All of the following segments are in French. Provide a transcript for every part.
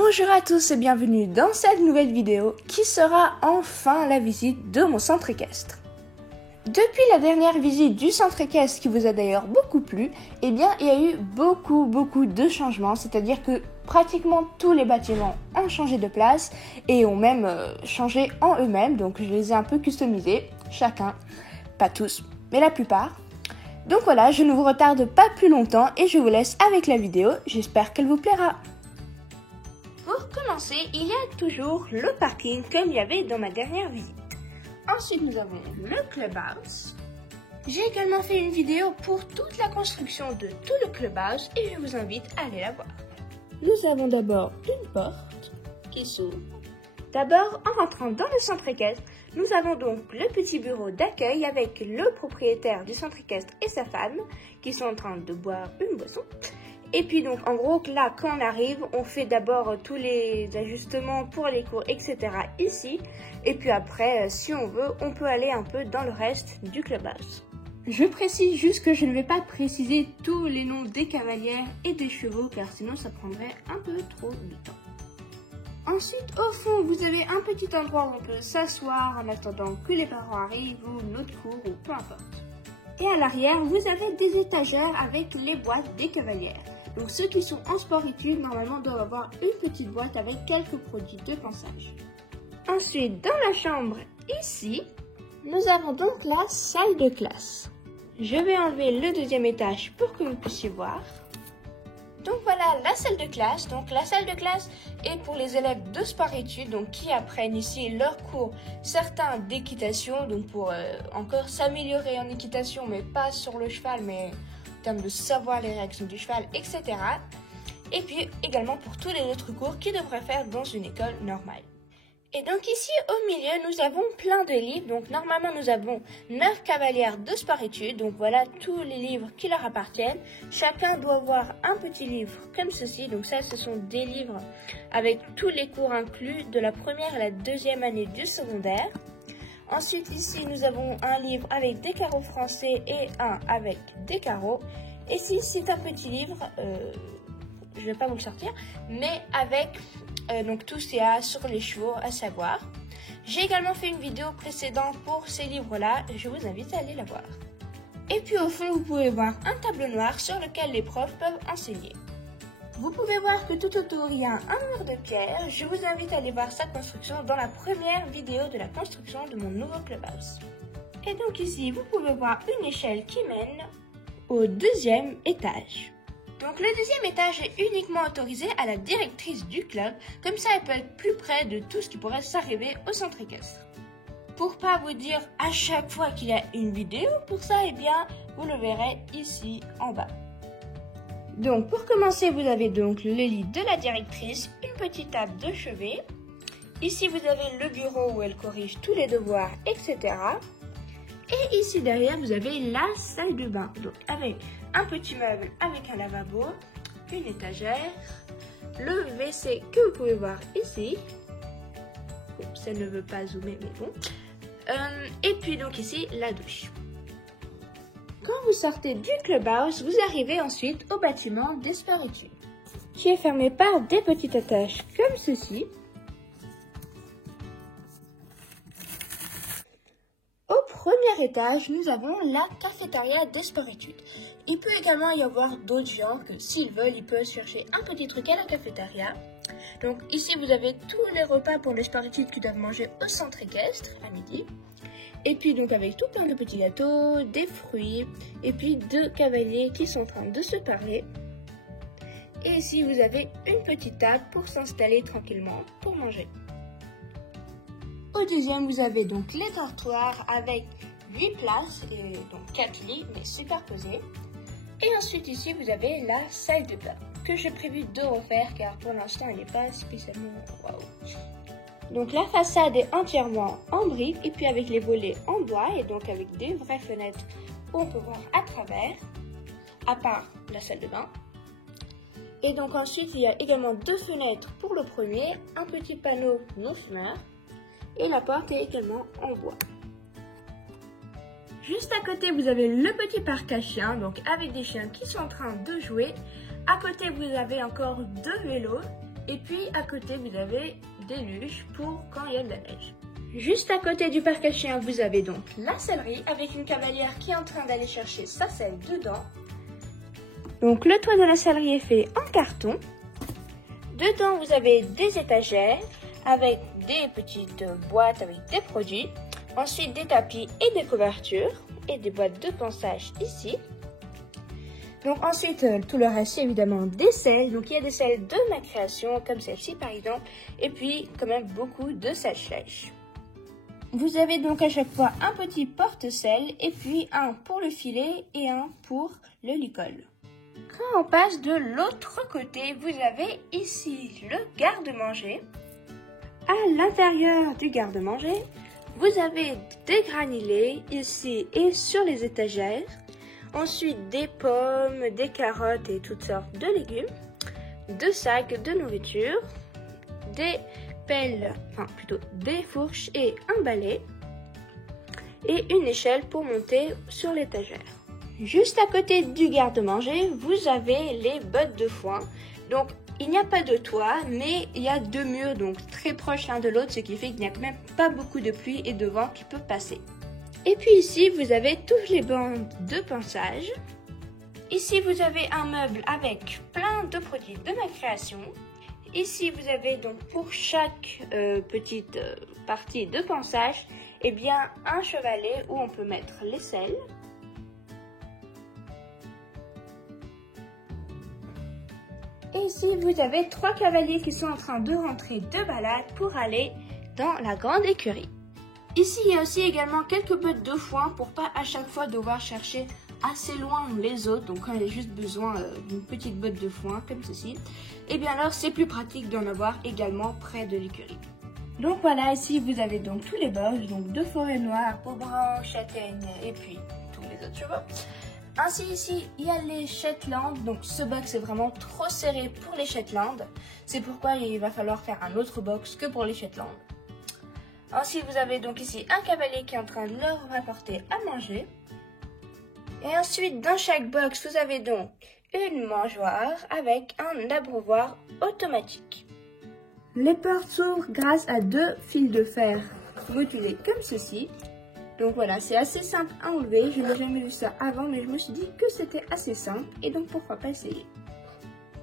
Bonjour à tous et bienvenue dans cette nouvelle vidéo qui sera enfin la visite de mon centre équestre. Depuis la dernière visite du centre équestre qui vous a d'ailleurs beaucoup plu, eh bien il y a eu beaucoup de changements, c'est-à-dire que pratiquement tous les bâtiments ont changé de place et ont même changé en eux-mêmes, donc je les ai un peu customisés, chacun, pas tous, mais la plupart. Donc voilà, je ne vous retarde pas plus longtemps et je vous laisse avec la vidéo, j'espère qu'elle vous plaira. Pour commencer, il y a toujours le parking comme il y avait dans ma dernière visite. Ensuite, nous avons le clubhouse. J'ai également fait une vidéo pour toute la construction de tout le clubhouse et je vous invite à aller la voir. Nous avons d'abord une porte qui s'ouvre. D'abord, en rentrant dans le centre équestre, nous avons donc le petit bureau d'accueil avec le propriétaire du centre équestre et sa femme qui sont en train de boire une boisson. Et puis donc en gros là quand on arrive, on fait d'abord tous les ajustements pour les cours etc. ici. Et puis après si on veut, on peut aller un peu dans le reste du clubhouse. Je précise juste que je ne vais pas préciser tous les noms des cavalières et des chevaux car sinon ça prendrait un peu trop de temps. Ensuite au fond vous avez un petit endroit où on peut s'asseoir en attendant que les parents arrivent ou notre cours ou peu importe. Et à l'arrière, vous avez des étagères avec les boîtes des cavalières. Donc ceux qui sont en sport-études, normalement, doivent avoir une petite boîte avec quelques produits de pansage. Ensuite, dans la chambre, ici, nous avons donc la salle de classe. Je vais enlever le deuxième étage pour que vous puissiez voir. Donc voilà la salle de classe. Donc la salle de classe est pour les élèves de sport-études, donc qui apprennent ici leurs cours, certains d'équitation, donc pour encore s'améliorer en équitation, mais pas sur le cheval, mais en termes de savoir les réactions du cheval, etc. Et puis également pour tous les autres cours qu'ils devraient faire dans une école normale. Et donc ici au milieu nous avons plein de livres, donc normalement nous avons 9 cavalières de sport-études, donc voilà tous les livres qui leur appartiennent. Chacun doit avoir un petit livre comme ceci, donc ça ce sont des livres avec tous les cours inclus de la première à la deuxième année du secondaire. Ensuite ici nous avons un livre avec des carreaux français et un avec des carreaux. Et ici c'est un petit livre, je ne vais pas vous le sortir, mais avec donc tout CA sur les chevaux à savoir. J'ai également fait une vidéo précédente pour ces livres-là, je vous invite à aller la voir. Et puis au fond, vous pouvez voir un tableau noir sur lequel les profs peuvent enseigner. Vous pouvez voir que tout autour, il y a un mur de pierre. Je vous invite à aller voir sa construction dans la première vidéo de la construction de mon nouveau clubhouse. Et donc ici, vous pouvez voir une échelle qui mène au deuxième étage. Donc le deuxième étage est uniquement autorisé à la directrice du club, comme ça elle peut être plus près de tout ce qui pourrait s'arriver au centre équestre. Pour pas vous dire à chaque fois qu'il y a une vidéo pour ça, eh bien vous le verrez ici en bas. Donc pour commencer, vous avez donc le lit de la directrice, une petite table de chevet. Ici vous avez le bureau où elle corrige tous les devoirs, etc. Et ici derrière, vous avez la salle de bain, donc avec un petit meuble avec un lavabo, une étagère, le WC que vous pouvez voir ici. Oups, ça ne veut pas zoomer, mais bon. Et puis donc ici, la douche. Quand vous sortez du clubhouse, vous arrivez ensuite au bâtiment des sport-études, qui est fermé par des petites attaches comme ceci. Premier étage, nous avons la cafétéria des sport-études. Il peut également y avoir d'autres gens que s'ils veulent, ils peuvent chercher un petit truc à la cafétéria. Donc ici, vous avez tous les repas pour les sport-études qui doivent manger au centre équestre à midi. Et puis donc avec tout plein de petits gâteaux, des fruits et puis deux cavaliers qui sont en train de se parler. Et ici, vous avez une petite table pour s'installer tranquillement pour manger. Au deuxième, vous avez donc les dortoirs avec 8 places et donc 4 lits mais superposés. Et ensuite ici, vous avez la salle de bain que j'ai prévu de refaire car pour l'instant, elle n'est pas spécialement waouh. Donc la façade est entièrement en briques et puis avec les volets en bois et donc avec des vraies fenêtres où on peut voir à travers, à part la salle de bain. Et donc ensuite, il y a également 2 fenêtres pour le premier, un petit panneau non-fumeur. Et la porte est également en bois. Juste à côté, vous avez le petit parc à chiens, donc avec des chiens qui sont en train de jouer. À côté, vous avez encore 2 vélos Et puis à côté, vous avez des luges pour quand il y a de la neige. Juste à côté du parc à chiens, vous avez donc la sellerie avec une cavalière qui est en train d'aller chercher sa selle dedans. Donc le toit de la sellerie est fait en carton. Dedans, vous avez des étagères avec des petites boîtes avec des produits. Ensuite, des tapis et des couvertures et des boîtes de ponçage ici. Donc ensuite, tout le reste, c'est évidemment des selles. Donc il y a des selles de ma création, comme celle-ci par exemple. Et puis, quand même, beaucoup de sèche-lèche. Vous avez donc à chaque fois un petit porte-selle et puis un pour le filet et un pour le licol. Quand on passe de l'autre côté, vous avez ici le garde-manger. À l'intérieur du garde-manger, vous avez des granulés ici et sur les étagères. Ensuite, des pommes, des carottes et toutes sortes de légumes. 2 sacs de nourriture. Des pelles, enfin plutôt des fourches et un balai. Et une échelle pour monter sur l'étagère. Juste à côté du garde-manger, vous avez les bottes de foin. Donc, il n'y a pas de toit, mais il y a 2 murs donc très proches l'un de l'autre, ce qui fait qu'il n'y a quand même pas beaucoup de pluie et de vent qui peut passer. Et puis ici, vous avez toutes les bandes de ponçage. Ici, vous avez un meuble avec plein de produits de ma création. Ici, vous avez donc pour chaque petite partie de ponçage, eh bien, un chevalet où on peut mettre les selles. Et ici, vous avez 3 cavaliers qui sont en train de rentrer de balade pour aller dans la grande écurie. Ici, il y a aussi également quelques bottes de foin pour pas à chaque fois devoir chercher assez loin les autres. Donc quand il y a juste besoin d'une petite botte de foin comme ceci, et bien alors c'est plus pratique d'en avoir également près de l'écurie. Donc voilà, ici vous avez donc tous les box, donc de forêt noire, peau brun, châtaigne et puis tous les autres chevaux. Ainsi ici, il y a les Shetland, donc ce box est vraiment trop serré pour les Shetland. C'est pourquoi il va falloir faire un autre box que pour les Shetland. Ensuite, vous avez donc ici un cavalier qui est en train de leur apporter à manger. Et ensuite, dans chaque box, vous avez donc une mangeoire avec un abreuvoir automatique. Les portes s'ouvrent grâce à 2 fils de fer rotulés comme ceci. Donc voilà, c'est assez simple à enlever. Je n'ai jamais vu ça avant, mais je me suis dit que c'était assez simple et donc pourquoi pas essayer.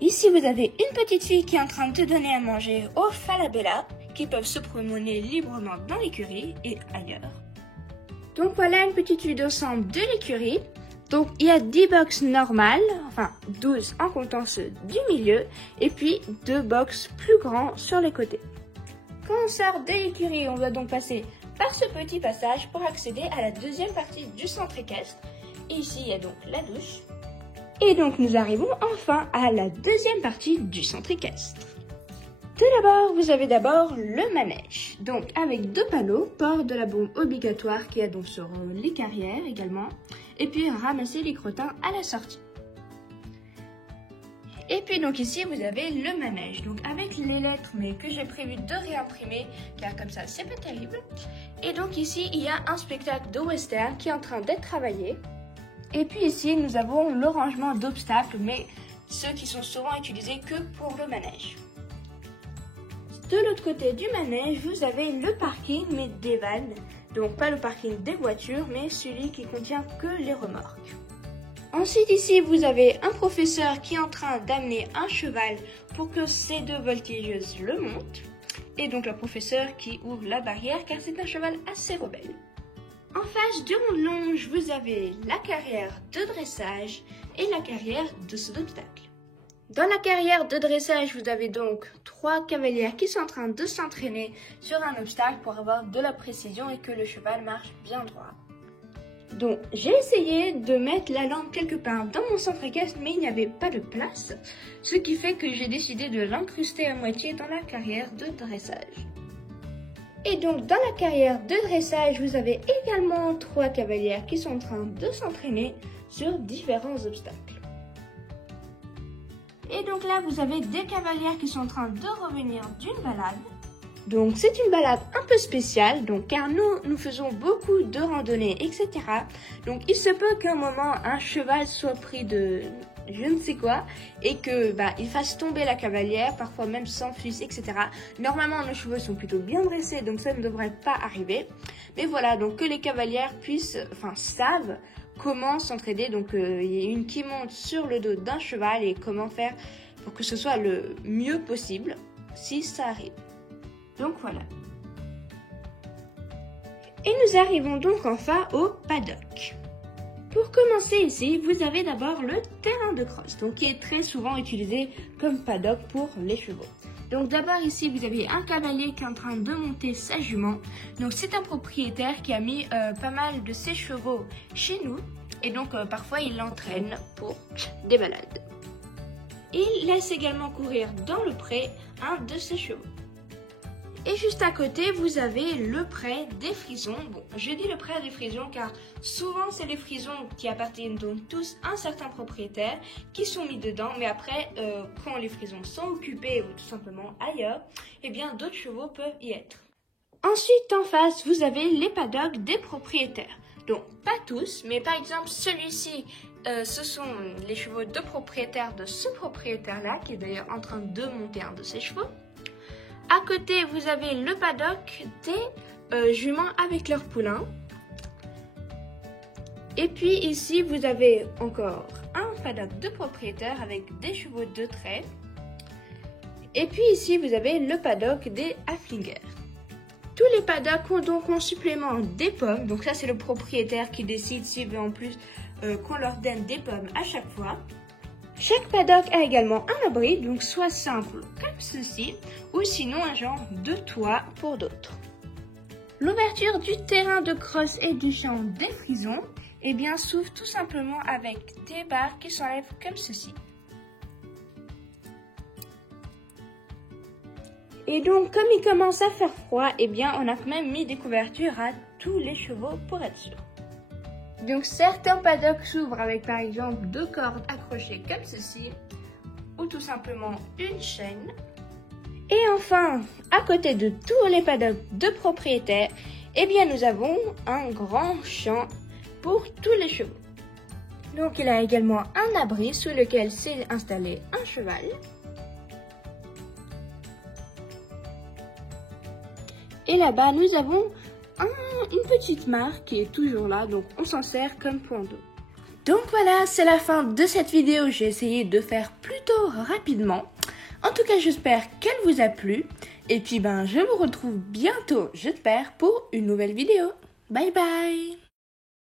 Ici, vous avez une petite fille qui est en train de donner à manger aux falabella qui peuvent se promener librement dans l'écurie et ailleurs. Donc voilà une petite vue d'ensemble de l'écurie. Donc il y a 10 box normales, enfin 12 en comptant ceux du milieu, et puis 2 box plus grands sur les côtés. Quand on sort de l'écurie, on va donc passer par ce petit passage pour accéder à la deuxième partie du centre équestre. Et ici, il y a donc la douche. Et donc, nous arrivons enfin à la deuxième partie du centre équestre. Tout d'abord, vous avez d'abord le manège. Donc, avec 2 panneaux, port de la bombe obligatoire qui est donc sur les carrières également. Et puis, ramasser les crottins à la sortie. Et puis donc ici vous avez le manège, donc avec les lettres mais que j'ai prévu de réimprimer car comme ça c'est pas terrible. Et donc ici il y a un spectacle de western qui est en train d'être travaillé. Et puis ici nous avons le rangement d'obstacles mais ceux qui sont souvent utilisés que pour le manège. De l'autre côté du manège vous avez le parking mais des vannes, donc pas le parking des voitures mais celui qui contient que les remorques. Ensuite ici vous avez un professeur qui est en train d'amener un cheval pour que ces 2 voltigeuses le montent. Et donc la professeure qui ouvre la barrière car c'est un cheval assez rebelle. En face du rond de longe vous avez la carrière de dressage et la carrière de saut d'obstacle. Dans la carrière de dressage vous avez donc 3 cavalières qui sont en train de s'entraîner sur un obstacle pour avoir de la précision et que le cheval marche bien droit. Donc j'ai essayé de mettre la lampe quelque part dans mon centre équestre mais il n'y avait pas de place, ce qui fait que j'ai décidé de l'incruster à moitié dans la carrière de dressage. Et donc dans la carrière de dressage vous avez également 3 cavalières qui sont en train de s'entraîner sur différents obstacles. Et donc là vous avez des cavalières qui sont en train de revenir d'une balade. Donc c'est une balade un peu spéciale, donc car nous faisons beaucoup de randonnées, etc. Donc il se peut qu'à un moment un cheval soit pris de je ne sais quoi, et que il fasse tomber la cavalière, parfois même s'enfuisse, etc. Normalement, nos chevaux sont plutôt bien dressés, donc ça ne devrait pas arriver. Mais voilà, donc que les cavalières savent comment s'entraider. Donc il y a une qui monte sur le dos d'un cheval et comment faire pour que ce soit le mieux possible si ça arrive. Donc voilà. Et nous arrivons donc enfin au paddock. Pour commencer ici, vous avez d'abord le terrain de crosse, donc qui est très souvent utilisé comme paddock pour les chevaux. Donc d'abord ici, vous avez un cavalier qui est en train de monter sa jument. Donc c'est un propriétaire qui a mis pas mal de ses chevaux chez nous. Et donc parfois il l'entraîne pour des balades. Il laisse également courir dans le pré un de ses chevaux. Et juste à côté, vous avez le pré des frisons. Bon, je dis le pré des frisons car souvent c'est les frisons qui appartiennent donc tous à un certain propriétaire qui sont mis dedans. Mais après, quand les frisons sont occupés ou tout simplement ailleurs, eh bien d'autres chevaux peuvent y être. Ensuite, en face, vous avez les paddocks des propriétaires. Donc, pas tous, mais par exemple, celui-ci, ce sont les chevaux de propriétaire de ce propriétaire-là, qui est d'ailleurs en train de monter un de ses chevaux. À côté, vous avez le paddock des juments avec leurs poulains. Et puis ici, vous avez encore un paddock de propriétaire avec des chevaux de trait. Et puis ici, vous avez le paddock des Haflinger. Tous les paddocks ont donc en supplément des pommes. Donc ça, c'est le propriétaire qui décide s'il veut en plus qu'on leur donne des pommes à chaque fois. Chaque paddock a également un abri, donc soit simple comme ceci, ou sinon un genre de toit pour d'autres. L'ouverture du terrain de crosse et du champ des frisons, eh bien, s'ouvre tout simplement avec des barres qui s'enlèvent comme ceci. Et donc, comme il commence à faire froid, eh bien, on a quand même mis des couvertures à tous les chevaux pour être sûr. Donc, certains paddocks s'ouvrent avec, par exemple, 2 cordes accrochées comme ceci, ou tout simplement une chaîne. Et enfin, à côté de tous les paddocks de propriétaires, eh bien, nous avons un grand champ pour tous les chevaux. Donc, il a également un abri sous lequel s'est installé un cheval. Et là-bas, nous avons une petite mare qui est toujours là, donc on s'en sert comme point d'eau. Donc voilà, c'est la fin de cette vidéo. J'ai essayé de faire plutôt rapidement. En tout cas, j'espère qu'elle vous a plu. Et puis, je vous retrouve bientôt, j'espère, pour une nouvelle vidéo. Bye bye!